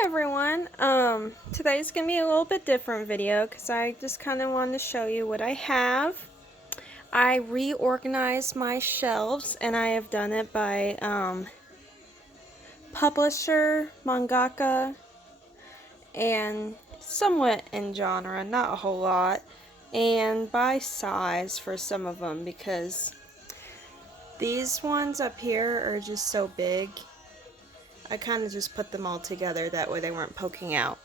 Hi everyone. Today's gonna be a little bit different video because I just kind of wanted to show you what I have. I reorganized my shelves and I have done it by publisher, mangaka, and somewhat in genre, not a whole lot, and by size for some of them because these ones up here are just so big. I kind of just put them all together that way they weren't poking out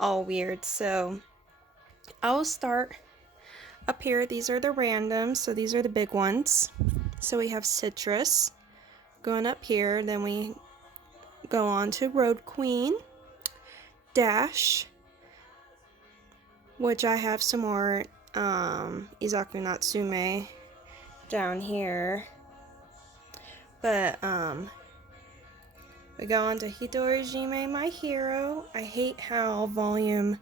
all weird. So I'll start up here. These are the randoms, so these are the big ones. So we have citrus going up here, then we go on to road queen, dash, which I have some more Izaku Natsume down here, but we go on to Hidorajime, my hero. I hate how volume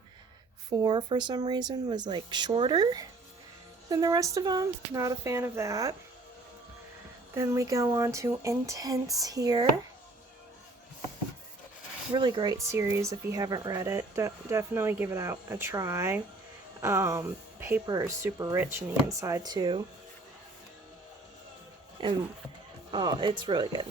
4 for some reason was like shorter than the rest of them. Not a fan of that. Then we go on to Intense here. Really great series if you haven't read it. Definitely give it out a try. Paper is super rich in the inside too. And oh, it's really good.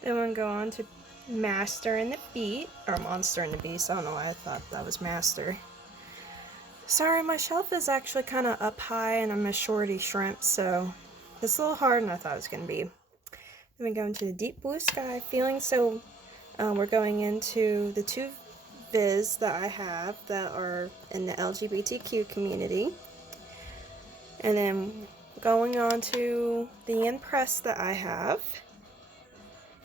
Then we go on to Master and the Beat, or Monster and the Beast. I don't know why I thought that was Master. Sorry, my shelf is actually kind of up high and I'm a shorty shrimp, so it's a little harder than I thought it was going to be. Then we go into the Deep Blue Sky feeling. So we're going into the two viz that I have that are in the LGBTQ community. And then going on to the Impress that I have.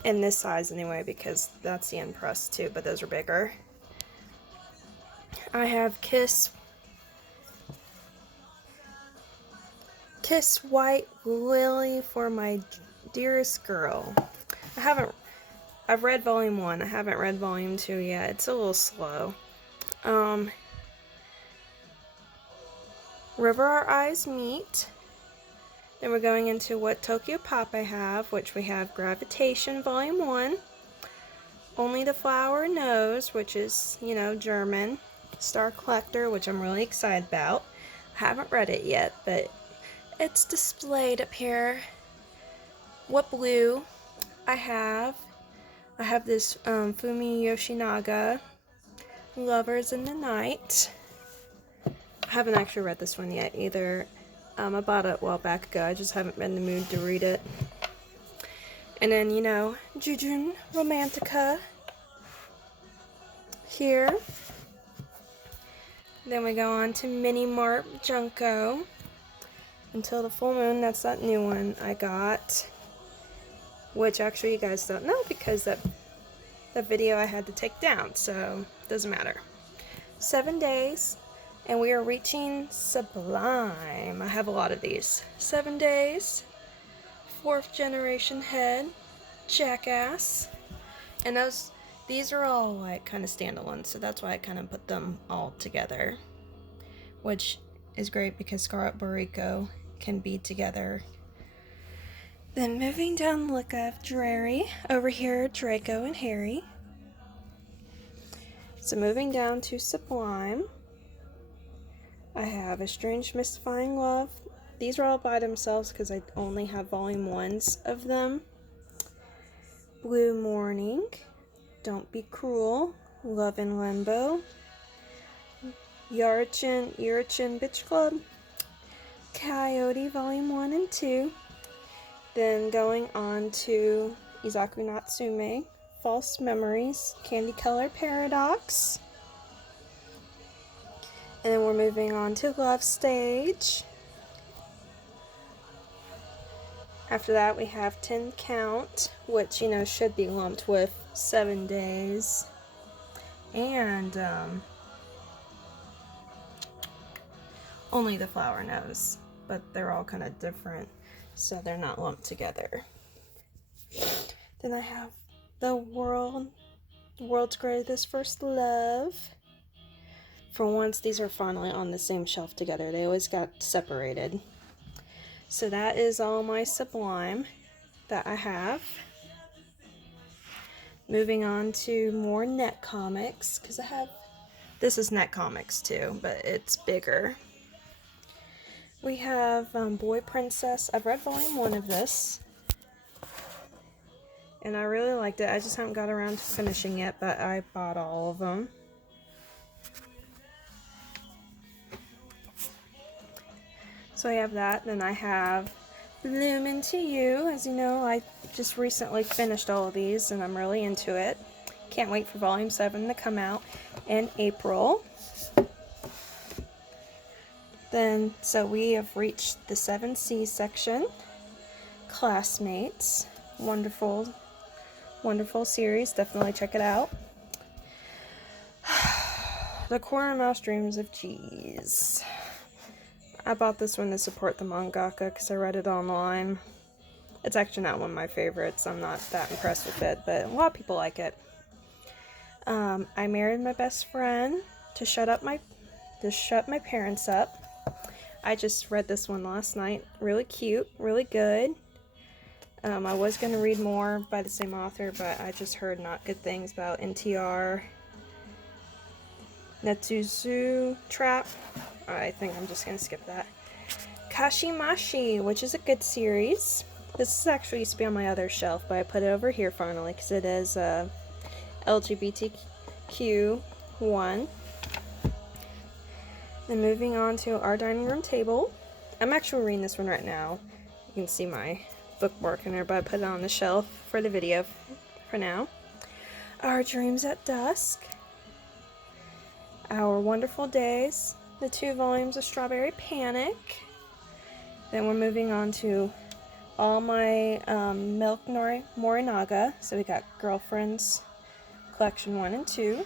In this size anyway, because that's the Impress too, but those are bigger. I have Kiss White Lily for my dearest girl. I've read volume 1. I haven't read volume 2 yet. It's a little slow. River Our Eyes Meet. Then we're going into What Tokyo Pop I have, which we have Gravitation Volume 1. Only the Flower Knows, which is, you know, German. Star Collector, which I'm really excited about. I haven't read it yet, but it's displayed up here. What Blue I have this Fumi Yoshinaga, Lovers in the Night. I haven't actually read this one yet either. I bought it a while back ago. I just haven't been in the mood to read it. And then, you know, Jujun Romantica here. Then we go on to Mini Mart Junko. Until the Full Moon, that's that new one I got. Which actually you guys don't know because that video I had to take down, so it doesn't matter. 7 days. And we are reaching Sublime. I have a lot of these. 7 days. 4th Generation Head. Jackass. And these are all like kind of standalone, so that's why I kind of put them all together. Which is great because Scarlet Boricua can be together. Then moving down the look of Drary. Over here, Draco and Harry. So moving down to Sublime. I have A Strange Mystifying Love. These are all by themselves because I only have volume 1s of them. Blue Morning. Don't Be Cruel. Love in Limbo. Yarichin Bitch Club. Coyote Volume 1 and 2. Then going on to Izaku Natsume. False Memories. Candy Color Paradox. And then we're moving on to Love Stage. After that we have 10 Count, which, you know, should be lumped with 7 days. And Only the Flower Knows. But they're all kind of different, so they're not lumped together. Then I have The World's Greatest First Love. For once, these are finally on the same shelf together. They always got separated. So that is all my Sublime. that I have. Moving on to more net comics, because I have, this is net comics too, but it's bigger. We have Boy Princess. I've read volume 1 of this, and I really liked it. I just haven't got around to finishing it, but I bought all of them. So I have that. Then I have Bloom Into You. As you know, I just recently finished all of these, and I'm really into it. Can't wait for volume 7 to come out in April. Then, so we have reached the 7C section. Classmates. Wonderful, wonderful series. Definitely check it out. The Corner Mouse Dreams of Cheese. I bought this one to support the mangaka because I read it online. It's actually not one of my favorites. I'm not that impressed with it, but a lot of people like it. I Married My Best Friend to shut my parents up. I just read this one last night. Really cute, really good. I was going to read more by the same author, but I just heard not good things about NTR Netsuzu Trap. I think I'm just going to skip that. Kashimashi, which is a good series. This is actually used to be on my other shelf, but I put it over here finally because it is LGBTQ1. Then moving on to Our Dining Room Table. I'm actually reading this one right now. You can see my bookmark in there, but I put it on the shelf for the video for now. Our Dreams at Dusk. Our Wonderful Days. The 2 volumes of Strawberry Panic. Then we're moving on to all my Milk Morinaga. So we got Girlfriends Collection 1 and 2.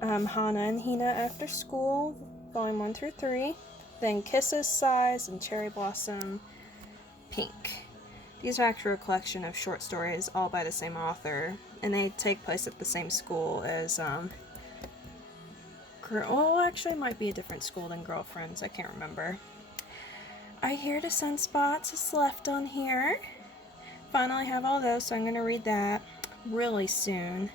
Hana and Hina After School, Volume 1 through 3. Then Kisses, Sighs, and Cherry Blossom Pink. These are actually a collection of short stories, all by the same author, and they take place at the same school as, well, actually it might be a different school than Girlfriends, I can't remember. I Hear the Sunspots is left on here. Finally have all those, so I'm going to read that really soon.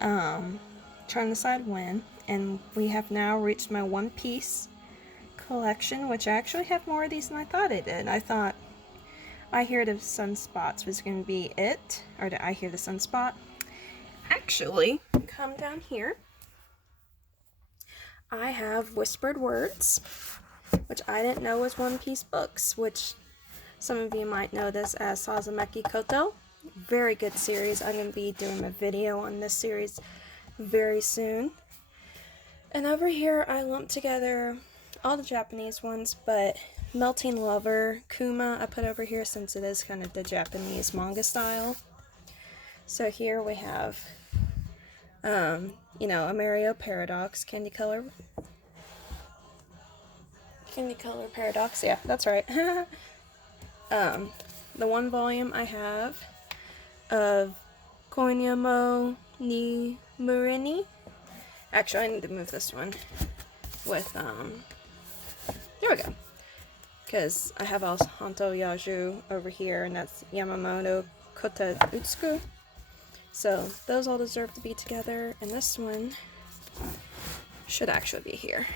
Trying to decide when. And we have now reached my One Piece collection, which I actually have more of these than I thought I did. I thought I Hear the Sunspots was going to be it, or did I Hear the Sunspot? Actually, come down here. I have Whispered Words, which I didn't know was One Piece books, which some of you might know this as Sazumeki Koto. Very good series. I'm going to be doing a video on this series very soon. And over here I lumped together all the Japanese ones, but Melting Lover, Kuma, I put over here since it is kind of the Japanese manga style. So here we have, a Mario Paradox, Candy Color Paradox, yeah, that's right. The 1 volume I have of Koinamo ni Murini. Actually, I need to move this one with, there we go. Because I have Hanto Yaju over here, and that's Yamamoto Kota Utsuku. So, those all deserve to be together, and this one should actually be here.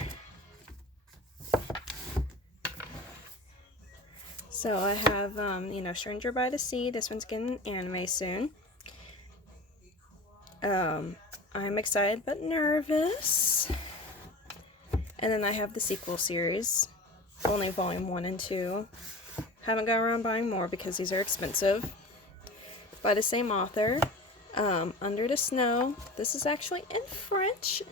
So, I have, Stranger by the Sea. This one's getting an anime soon. I'm excited but nervous. And then I have the sequel series, only volume 1 and 2. Haven't got around buying more because these are expensive. By the same author, Under the Snow. This is actually in French,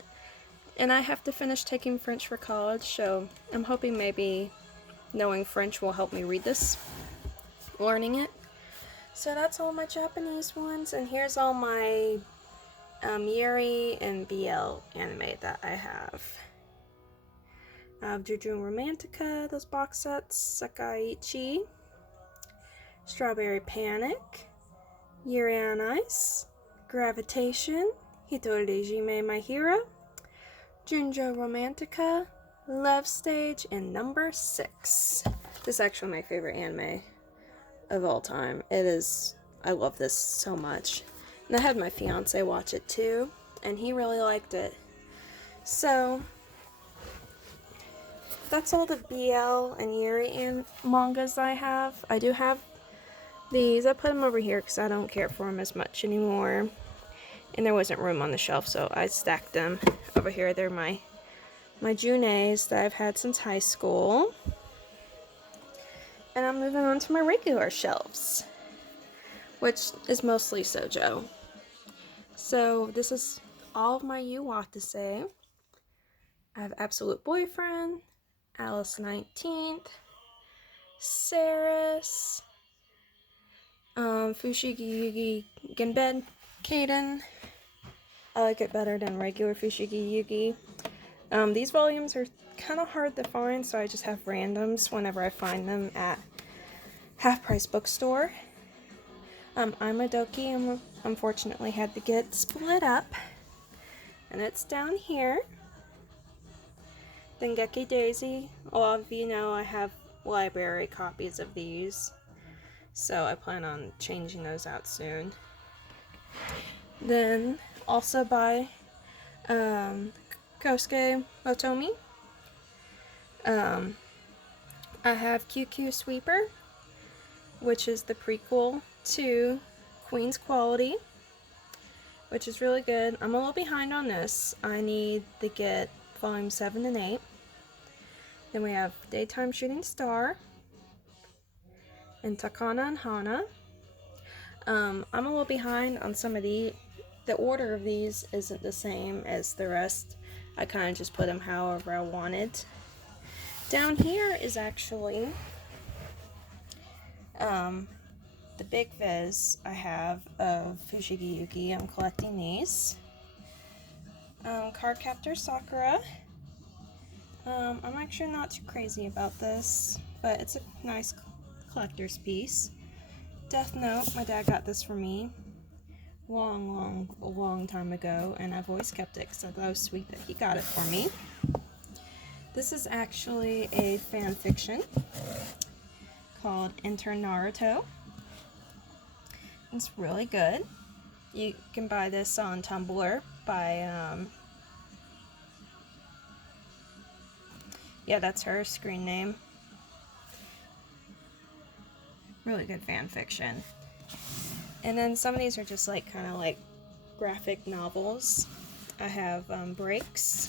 and I have to finish taking French for college, so I'm hoping maybe knowing French will help me read this, learning it. So that's all my Japanese ones, and here's all my Yuri and BL anime that I have. Juju Romantica, those box sets, Sakaichi, Strawberry Panic, Yuri on Ice, Gravitation, Hitorejime My Hero, Junjo Romantica, Love Stage, and number 6. This is actually my favorite anime of all time. It is, I love this so much. And I had my fiance watch it too, and he really liked it. So, that's all the BL and Yuri and mangas I have. I do have these. I put them over here because I don't care for them as much anymore. And there wasn't room on the shelf, so I stacked them over here. They're my Junes that I've had since high school. And I'm moving on to my regular shelves, which is mostly Sojo. So this is all of my You Want to Say. I have Absolute Boyfriend, Alice 19th, Saris, Fushigi Yugi Genbed Kaden. I like it better than regular Fushigi Yugi. These volumes are kind of hard to find, so I just have randoms whenever I find them at Half Price Bookstore. I'm a Doki, unfortunately had to get split up, and it's down here. Dengeki Daisy, a lot of you know I have library copies of these, so I plan on changing those out soon. Then, also by Kosuke Motomi, I have QQ Sweeper, which is the prequel to Queen's Quality, which is really good. I'm a little behind on this. I need to get volume 7 and 8. Then we have Daytime Shooting Star and Takana and Hana. I'm a little behind on some of the order of these isn't the same as the rest. I kind of just put them however I wanted. Down here is actually the big viz I have of Fushigi Yuki. I'm collecting these. Cardcaptor Sakura. I'm actually not too crazy about this, but it's a nice collector's piece. Death Note, my dad got this for me a long time ago, and I've always kept it because I thought it was sweet that he got it for me. This is actually a fan fiction called Enter Naruto. It's really good. You can buy this on Tumblr by, yeah, that's her screen name. Really good fan fiction. And then some of these are just like kind of like graphic novels. I have Breaks,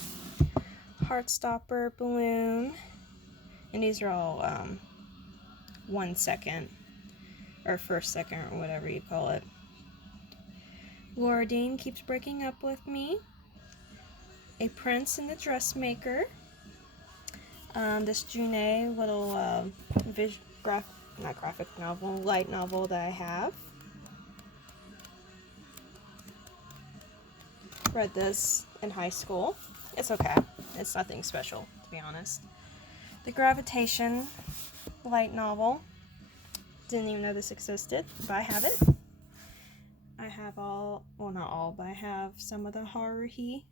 Heartstopper, Balloon, and these are all 1 second or first second or whatever you call it. Laura Dean Keeps Breaking Up With Me, A Prince and the Dressmaker, this June little not graphic novel, light novel that I have. Read this in high school. It's okay. It's nothing special, to be honest. The Gravitation light novel. Didn't even know this existed, but I have it. I have all, well not all, but I have some of the Haruhi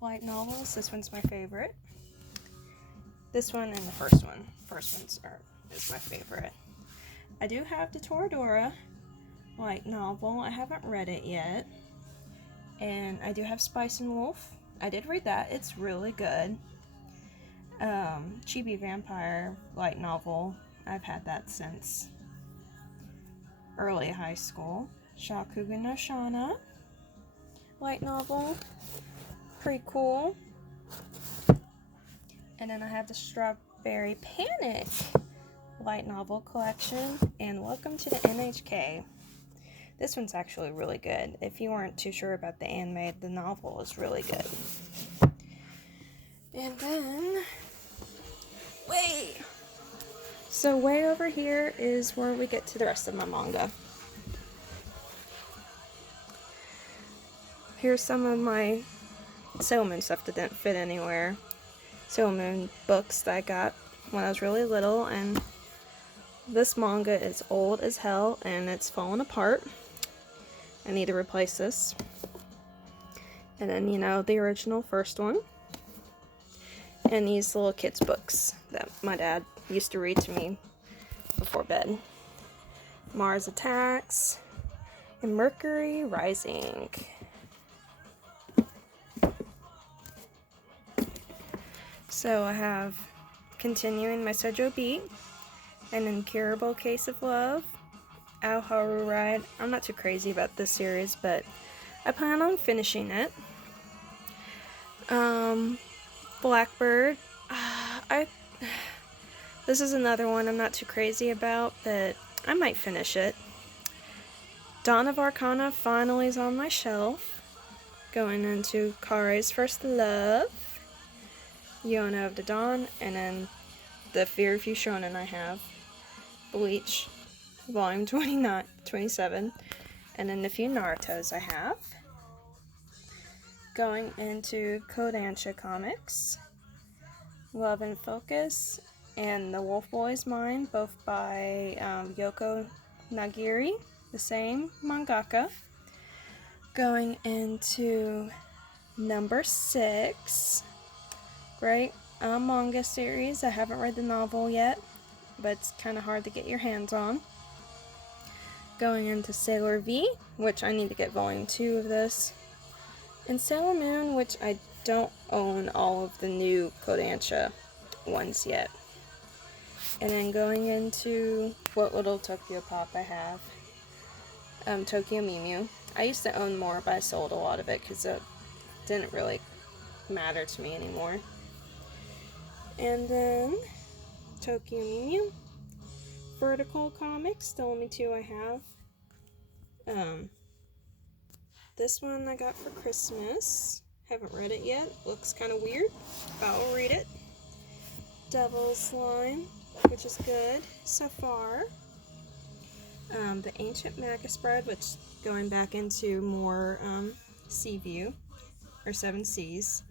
light novels. This one's my favorite. This one and the first one. First one's is my favorite. I do have the Toradora light novel. I haven't read it yet. And I do have Spice and Wolf. I did read that. It's really good. Chibi Vampire light novel. I've had that since early high school. Shakugan no Shana light novel. Pretty cool. And then I have the Strawberry Panic light novel collection. And Welcome to the NHK. This one's actually really good. If you weren't too sure about the anime, the novel is really good. And then, so way over here is where we get to the rest of my manga. Here's some of my Sailor Moon stuff that didn't fit anywhere. Sailor Moon books that I got when I was really little, and this manga is old as hell and it's falling apart. I need to replace this. And then, you know, the original first one. And these little kids' books that my dad used to read to me before bed. Mars Attacks and Mercury Rising. So I have Continuing My Sojo Beat, An Incurable Case of Love, Ao Haru Ride. I'm not too crazy about this series, but I plan on finishing it. Blackbird. This is another one I'm not too crazy about, but I might finish it. Dawn of Arcana finally is on my shelf. Going into Kare's First Love, Yona of the Dawn, and then the Fear Few Shonen I have. Bleach, Volume 27, and then the few Narutos I have. Going into Kodansha Comics, Love and Focus, and The Wolf Boy's Mind, both by Yoko Nagiri, the same mangaka. Going into number 6, great manga series. I haven't read the novel yet, but it's kind of hard to get your hands on. Going into Sailor V, which I need to get volume 2 of this. And Sailor Moon, which I don't own all of the new Kodansha ones yet. And then going into what little Tokyo Pop I have. Tokyo Mew Mew. I used to own more, but I sold a lot of it because it didn't really matter to me anymore. And then Tokyo Mew Mew. Vertical Comics, the only 2 I have. This one I got for Christmas. Haven't read it yet. Looks kind of weird, but I'll read it. Devil's Slime, which is good so far. The Ancient Magus Spread, which going back into more Sea View, or 7 Seas.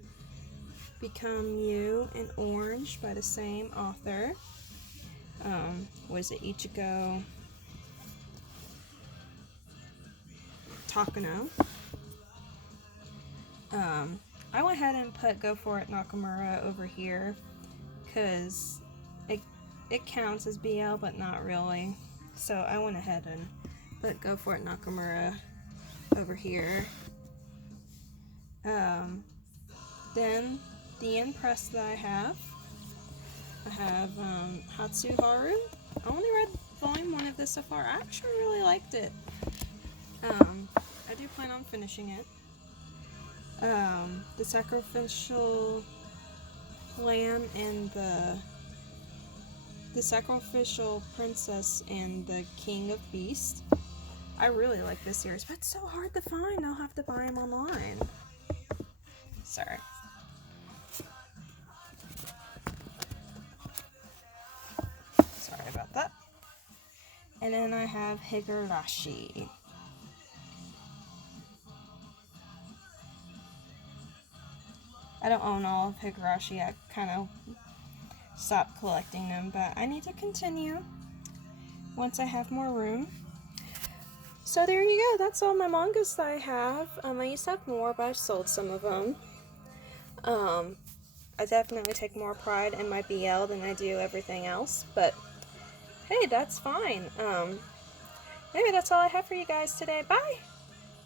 Become You in Orange by the same author. Was it Ichigo Takano? I went ahead and put Go For It Nakamura over here because it counts as BL, but not really. So I went ahead and put Go For It Nakamura over here. Then the Impress that I have Hatsuharu. I only read volume 1 of this so far. I actually really liked it. I do plan on finishing it. The Sacrificial Lamb and the Sacrificial Princess and the King of Beasts. I really like this series, but it's so hard to find. I'll have to buy them online. Sorry. Sorry about that. And then I have Higurashi. I don't own all of Higurashi. I kind of stopped collecting them, but I need to continue once I have more room. So there you go. That's all my mangas that I have. I used to have more, but I've sold some of them. I definitely take more pride in my BL than I do everything else, but hey, that's fine. Maybe that's all I have for you guys today. Bye!